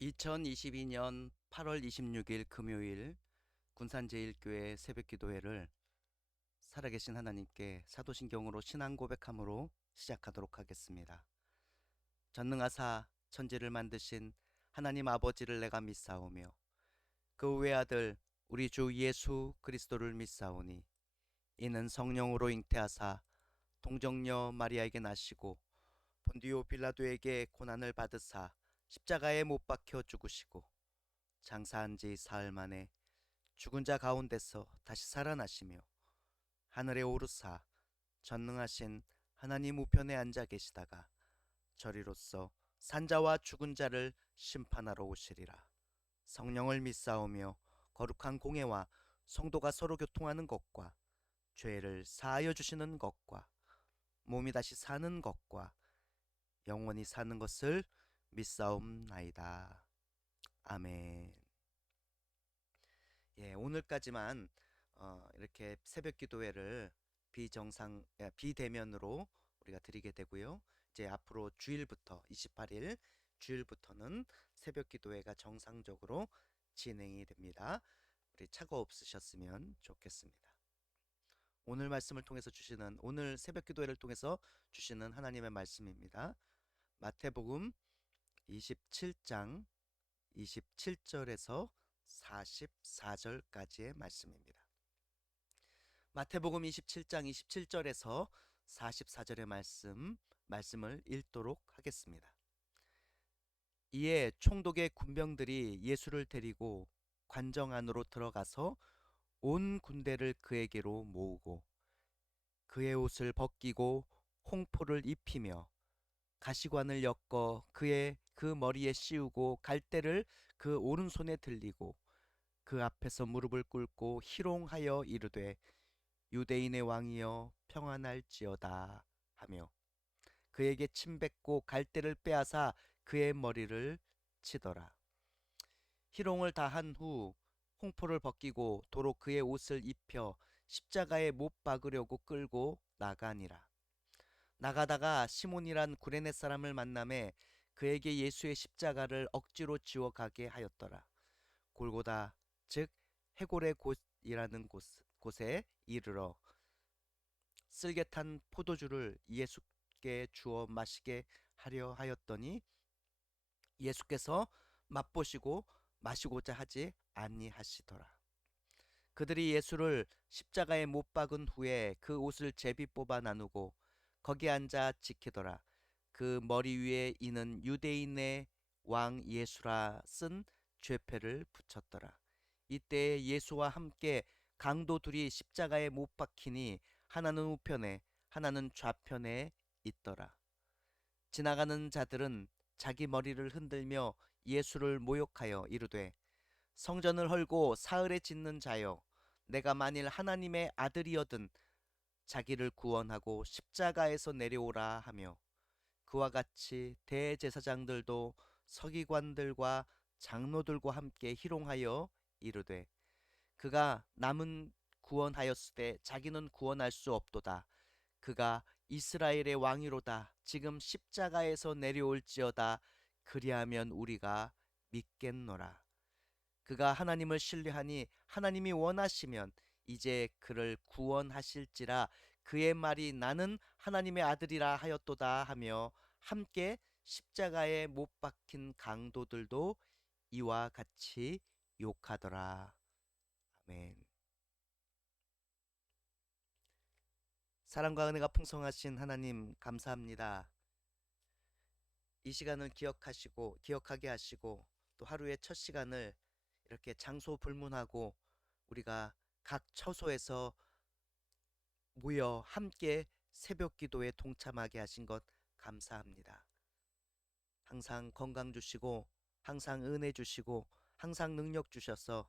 2022년 8월 26일 금요일 군산제일교회 새벽기도회를 살아계신 하나님께 사도신경으로 신앙 고백함으로 시작하도록 하겠습니다. 전능하사 천지를 만드신 하나님 아버지를 내가 믿사오며 그 외아들 우리 주 예수 그리스도를 믿사오니 이는 성령으로 잉태하사 동정녀 마리아에게 나시고 본디오 빌라도에게 고난을 받으사 십자가에 못 박혀 죽으시고 장사한 지 사흘 만에 죽은 자 가운데서 다시 살아나시며 하늘에 오르사 전능하신 하나님 우편에 앉아 계시다가 저리로서 산자와 죽은 자를 심판하러 오시리라. 성령을 믿사오며 거룩한 공회와 성도가 서로 교통하는 것과 죄를 사하여 주시는 것과 몸이 다시 사는 것과 영원히 사는 것을 믿사옵나이다. 아멘. 오늘까지만 이렇게 새벽 기도회를 비대면으로 우리가 드리게 되고요. 이제 앞으로 주일부터 28일 주일부터는 새벽 기도회가 정상적으로 진행이 됩니다. 우리 착오 없으셨으면 좋겠습니다. 오늘 새벽 기도회를 통해서 주시는 하나님의 말씀입니다. 마태복음 27장 27절에서 44절까지의 말씀입니다. 마태복음 27장 27절에서 44절의 말씀을 읽도록 하겠습니다. 이에 총독의 군병들이 예수를 데리고 관정 안으로 들어가서 온 군대를 그에게로 모으고 그의 옷을 벗기고 홍포를 입히며 가시관을 엮어 그의 그 머리에 씌우고 갈대를 그 오른손에 들리고 그 앞에서 무릎을 꿇고 희롱하여 이르되 유대인의 왕이여 평안할지어다 하며 그에게 침뱉고 갈대를 빼앗아 그의 머리를 치더라. 희롱을 다 한 후 홍포를 벗기고 도로 그의 옷을 입혀 십자가에 못 박으려고 끌고 나가니라. 나가다가 시몬이란 구레네 사람을 만나매 그에게 예수의 십자가를 억지로 지워 가게 하였더라. 골고다 즉 해골의 곳이라는 곳에 이르러 쓸개탄 포도주를 예수께 주어 마시게 하려 하였더니 예수께서 맛보시고 마시고자 하지 아니하시더라. 그들이 예수를 십자가에 못 박은 후에 그 옷을 제비 뽑아 나누고 거기 앉아 지키더라. 그 머리 위에 이는 유대인의 왕 예수라 쓴 죄패를 붙였더라. 이때 예수와 함께 강도 둘이 십자가에 못 박히니 하나는 우편에 하나는 좌편에 있더라. 지나가는 자들은 자기 머리를 흔들며 예수를 모욕하여 이르되 성전을 헐고 사흘에 짓는 자여 내가 만일 하나님의 아들이어든 자기를 구원하고 십자가에서 내려오라 하며 그와 같이 대제사장들도 서기관들과 장로들과 함께 희롱하여 이르되 그가 남은 구원하였으되 자기는 구원할 수 없도다. 그가 이스라엘의 왕이로다. 지금 십자가에서 내려올지어다. 그리하면 우리가 믿겠노라. 그가 하나님을 신뢰하니 하나님이 원하시면 이제 그를 구원하실지라. 그의 말이 나는 하나님의 아들이라 하였도다 하며 함께 십자가에 못 박힌 강도들도 이와 같이 욕하더라. 아멘. 사랑과 은혜가 풍성하신 하나님 감사합니다. 이 시간을 기억하게 하시고 또 하루의 첫 시간을 이렇게 장소 불문하고 우리가 각 처소에서 모여 함께 새벽 기도에 동참하게 하신 것 감사합니다. 항상 건강 주시고 항상 은혜 주시고 항상 능력 주셔서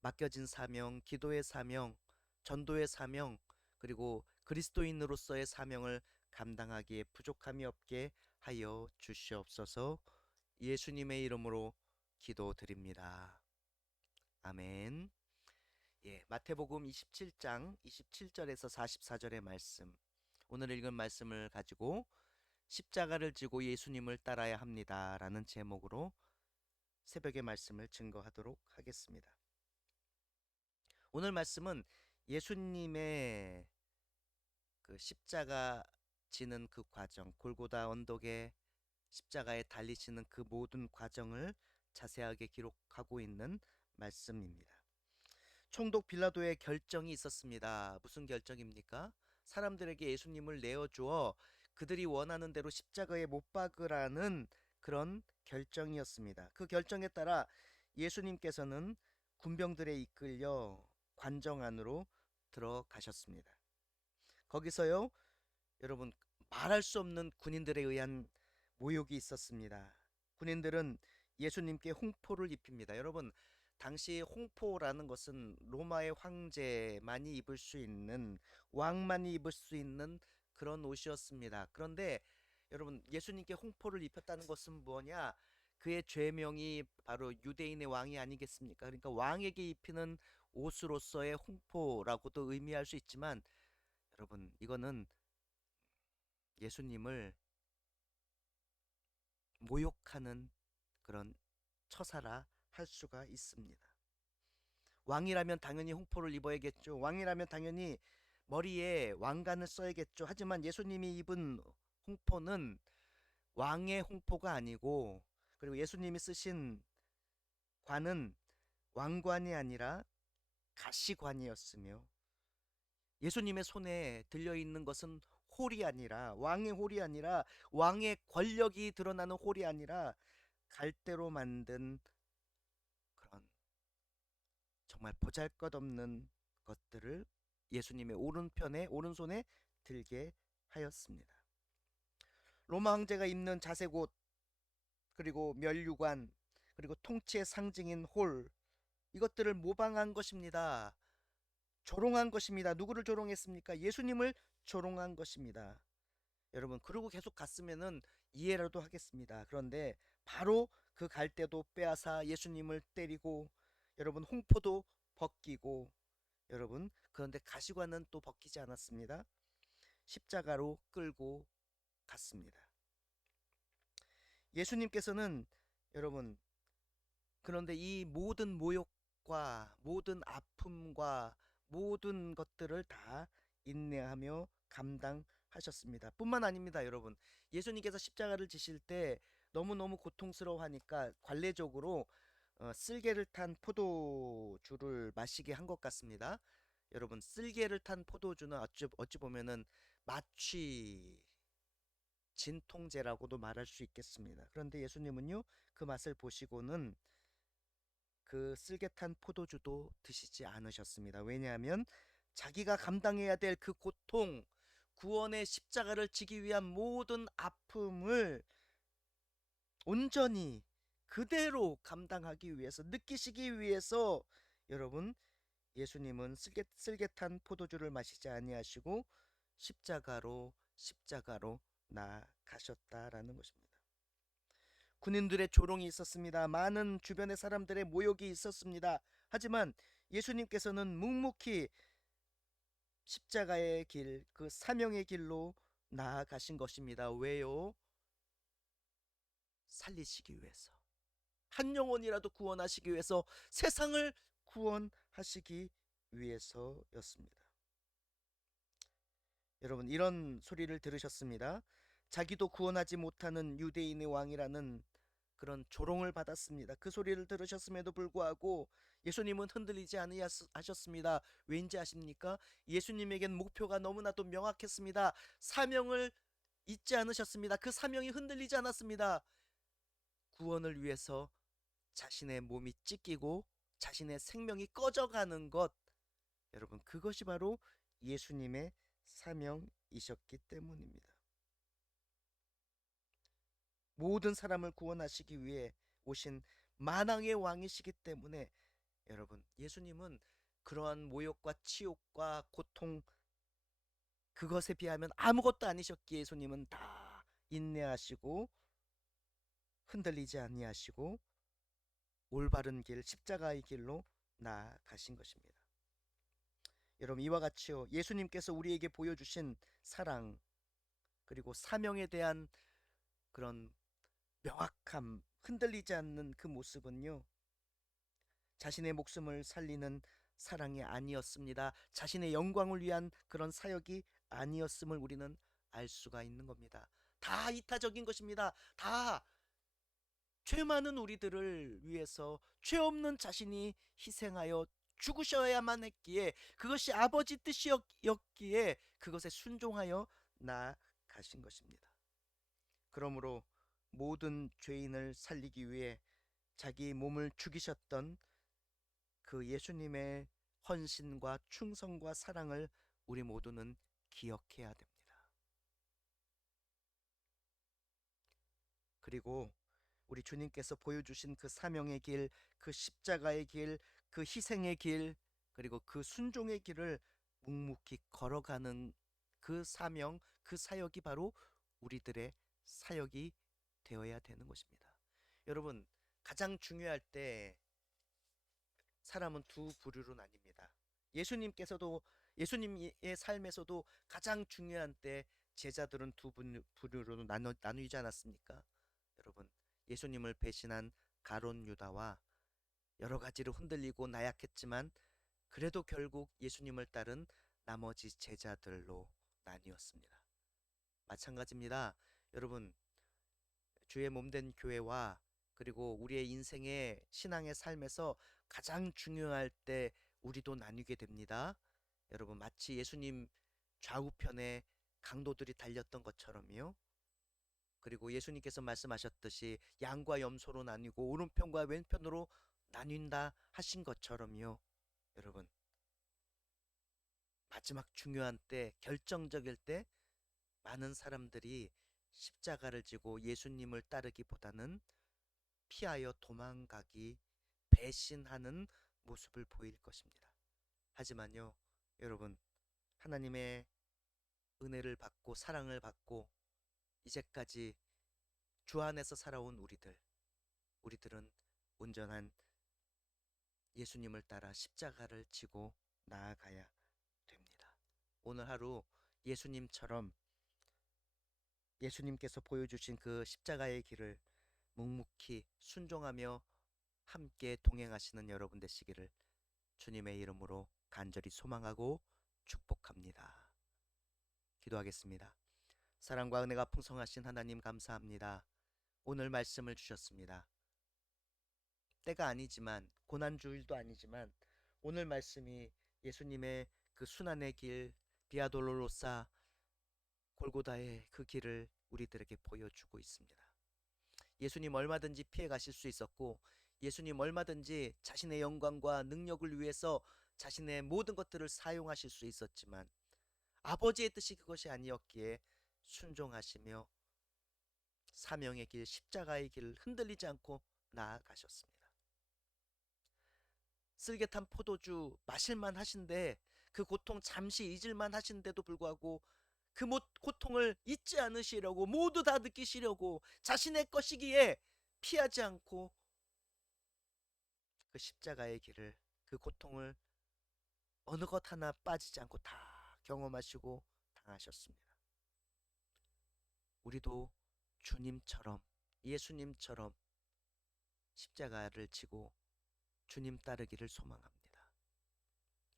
맡겨진 사명, 기도의 사명, 전도의 사명, 그리고 그리스도인으로서의 사명을 감당하기에 부족함이 없게 하여 주시옵소서. 예수님의 이름으로 기도드립니다. 아멘. 마태복음 27장 27절에서 44절의 말씀, 오늘 읽은 말씀을 가지고 십자가를 지고 예수님을 따라야 합니다 라는 제목으로 새벽의 말씀을 증거하도록 하겠습니다. 오늘 말씀은 예수님의 그 십자가 지는 그 과정, 골고다 언덕에 십자가에 달리시는 그 모든 과정을 자세하게 기록하고 있는 말씀입니다. 총독 빌라도의 결정이 있었습니다. 무슨 결정입니까? 사람들에게 예수님을 내어주어 그들이 원하는 대로 십자가에 못 박으라는 그런 결정이었습니다. 그 결정에 따라 예수님께서는 군병들에 이끌려 관정 안으로 들어가셨습니다. 거기서요, 여러분, 말할 수 없는 군인들에 의한 모욕이 있었습니다. 군인들은 예수님께 홍포를 입힙니다. 여러분, 당시 홍포라는 것은 로마의 황제만이 입을 수 있는, 왕만이 입을 수 있는 그런 옷이었습니다. 그런데 여러분, 예수님께 홍포를 입혔다는 것은 뭐냐? 그의 죄명이 바로 유대인의 왕이 아니겠습니까? 그러니까 왕에게 입히는 옷으로서의 홍포라고도 의미할 수 있지만, 여러분, 이거는 예수님을 모욕하는 그런 처사라 할 수가 있습니다. 왕이라면 당연히 홍포를 입어야겠죠. 왕이라면 당연히 머리에 왕관을 써야겠죠. 하지만 예수님이 입은 홍포는 왕의 홍포가 아니고, 그리고 예수님이 쓰신 관은 왕관이 아니라 가시관이었으며, 예수님의 손에 들려있는 것은 홀이 아니라, 왕의 홀이 아니라, 왕의 권력이 드러나는 홀이 아니라 갈대로 만든 그런 정말 보잘것없는 것들을 예수님의 오른손에 들게 하였습니다. 로마 황제가 입는 자색옷, 그리고 면류관, 그리고 통치의 상징인 홀, 이것들을 모방한 것입니다. 조롱한 것입니다. 누구를 조롱했습니까? 예수님을 조롱한 것입니다. 여러분, 그러고 계속 갔으면은 이해라도 하겠습니다. 그런데 바로 그 갈대도 빼앗아 예수님을 때리고, 여러분, 홍포도 벗기고, 여러분, 그런데 가시관은 또 벗기지 않았습니다. 십자가로 끌고 갔습니다. 예수님께서는 여러분, 그런데 이 모든 모욕과 모든 아픔과 모든 것들을 다 인내하며 감당하셨습니다. 뿐만 아닙니다, 여러분. 예수님께서 십자가를 지실 때 너무너무 고통스러워하니까 관례적으로 쓸개를 탄 포도주를 마시게 한 것 같습니다. 여러분, 쓸개를 탄 포도주는 어찌 보면은 마취 진통제라고도 말할 수 있겠습니다. 그런데 예수님은요, 그 맛을 보시고는 그 쓸개탄 포도주도 드시지 않으셨습니다. 왜냐하면 자기가 감당해야 될 그 고통, 구원의 십자가를 지기 위한 모든 아픔을 온전히 그대로 감당하기 위해서, 느끼시기 위해서, 여러분, 예수님은 쓸개탄 포도주를 마시지 아니하시고 십자가로 나가셨다라는 것입니다. 군인들의 조롱이 있었습니다. 많은 주변의 사람들의 모욕이 있었습니다. 하지만 예수님께서는 묵묵히 십자가의 길, 그 사명의 길로 나아가신 것입니다. 왜요? 살리시기 위해서. 한 영혼이라도 구원하시기 위해서, 세상을 구원하시기 위해서였습니다. 여러분, 이런 소리를 들으셨습니다. 자기도 구원하지 못하는 유대인의 왕이라는 그런 조롱을 받았습니다. 그 소리를 들으셨음에도 불구하고 예수님은 흔들리지 아니하셨습니다. 왠지 아십니까? 예수님에겐 목표가 너무나도 명확했습니다. 사명을 잊지 않으셨습니다. 그 사명이 흔들리지 않았습니다. 구원을 위해서 자신의 몸이 찢기고 자신의 생명이 꺼져가는 것, 여러분, 그것이 바로 예수님의 사명이셨기 때문입니다. 모든 사람을 구원하시기 위해 오신 만왕의 왕이시기 때문에, 여러분, 예수님은 그러한 모욕과 치욕과 고통, 그것에 비하면 아무것도 아니셨기에 예수님은 다 인내하시고 흔들리지 아니하시고 올바른 길, 십자가의 길로 나아가신 것입니다. 여러분, 이와 같이요, 예수님께서 우리에게 보여주신 사랑, 그리고 사명에 대한 그런 명확함, 흔들리지 않는 그 모습은요, 자신의 목숨을 살리는 사랑이 아니었습니다. 자신의 영광을 위한 그런 사역이 아니었음을 우리는 알 수가 있는 겁니다. 다 이타적인 것입니다. 다 죄 많은 우리들을 위해서 죄 없는 자신이 희생하여 죽으셔야만 했기에, 그것이 아버지 뜻이었기에 그것에 순종하여 나아가신 것입니다. 그러므로 모든 죄인을 살리기 위해 자기 몸을 죽이셨던 그 예수님의 헌신과 충성과 사랑을 우리 모두는 기억해야 됩니다. 그리고 우리 주님께서 보여주신 그 사명의 길, 그 십자가의 길, 그 희생의 길, 그리고 그 순종의 길을 묵묵히 걸어가는 그 사명, 그 사역이 바로 우리들의 사역이 되어야 되는 것입니다. 여러분, 가장 중요할 때 사람은 두 부류로 나뉩니다. 예수님께서도, 예수님의 삶에서도 가장 중요한 때 제자들은 두 부류로 나누지 않았습니까? 여러분, 예수님을 배신한 가룟 유다와 여러 가지로 흔들리고 나약했지만 그래도 결국 예수님을 따른 나머지 제자들로 나뉘었습니다. 마찬가지입니다. 여러분, 주의 몸된 교회와 그리고 우리의 인생의 신앙의 삶에서 가장 중요할 때 우리도 나뉘게 됩니다. 여러분, 마치 예수님 좌우편에 강도들이 달렸던 것처럼요. 그리고 예수님께서 말씀하셨듯이 양과 염소로 나뉘고 오른편과 왼편으로 나뉜다 하신 것처럼요. 여러분, 마지막 중요한 때, 결정적일 때 많은 사람들이 십자가를 지고 예수님을 따르기보다는 피하여 도망가기, 배신하는 모습을 보일 것입니다. 하지만요, 여러분, 하나님의 은혜를 받고 사랑을 받고 이제까지 주 안에서 살아온 우리들은 온전한 예수님을 따라 십자가를 지고 나아가야 됩니다. 오늘 하루 예수님처럼, 예수님께서 보여주신 그 십자가의 길을 묵묵히 순종하며 함께 동행하시는 여러분 되시기를 주님의 이름으로 간절히 소망하고 축복합니다. 기도하겠습니다. 사랑과 은혜가 풍성하신 하나님, 감사합니다. 오늘 말씀을 주셨습니다. 때가 아니지만, 고난주일도 아니지만 오늘 말씀이 예수님의 그 순환의 길, 비아돌로로사 골고다의 그 길을 우리들에게 보여주고 있습니다. 예수님 얼마든지 피해 가실 수 있었고, 예수님 얼마든지 자신의 영광과 능력을 위해서 자신의 모든 것들을 사용하실 수 있었지만 아버지의 뜻이 그것이 아니었기에 순종하시며 사명의 길, 십자가의 길을 흔들리지 않고 나아가셨습니다. 쓸개탄 포도주 마실만 하신데, 그 고통 잠시 잊을만 하신데도 불구하고 그 고통을 잊지 않으시려고, 모두 다 느끼시려고 자신의 것이기에 피하지 않고 그 십자가의 길을, 그 고통을 어느 것 하나 빠지지 않고 다 경험하시고 당하셨습니다. 우리도 주님처럼, 예수님처럼 십자가를 지고 주님 따르기를 소망합니다.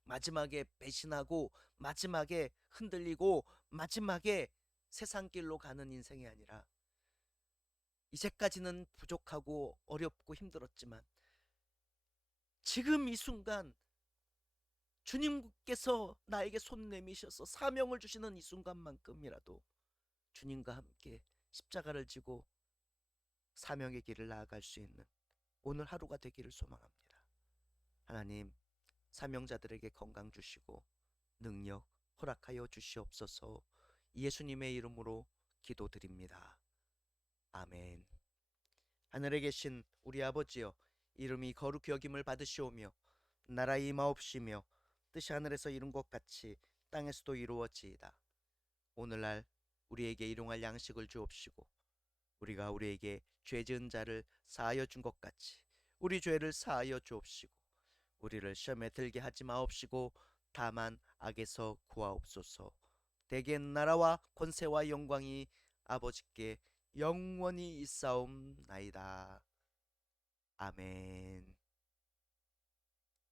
마지막에 배신하고 마지막에 흔들리고 마지막에 세상 길로 가는 인생이 아니라, 이제까지는 부족하고 어렵고 힘들었지만 지금 이 순간 주님께서 나에게 손 내미셔서 사명을 주시는 이 순간만큼이라도 주님과 함께 십자가를 지고 사명의 길을 나아갈 수 있는 오늘 하루가 되기를 소망합니다. 하나님, 사명자들에게 건강 주시고 능력 허락하여 주시옵소서. 예수님의 이름으로 기도드립니다. 아멘. 하늘에 계신 우리 아버지여, 이름이 거룩히 여김을 받으시오며 나라의 임하옵시며 뜻이 하늘에서 이룬 것 같이 땅에서도 이루어지이다. 오늘날 우리에게 일용할 양식을 주옵시고 우리가 우리에게 죄 지은 자를 사하여 준 것 같이 우리 죄를 사하여 주옵시고 우리를 시험에 들게 하지 마옵시고 다만 악에서 구하옵소서. 대개는 나라와 권세와 영광이 아버지께 영원히 있사옵나이다. 아멘.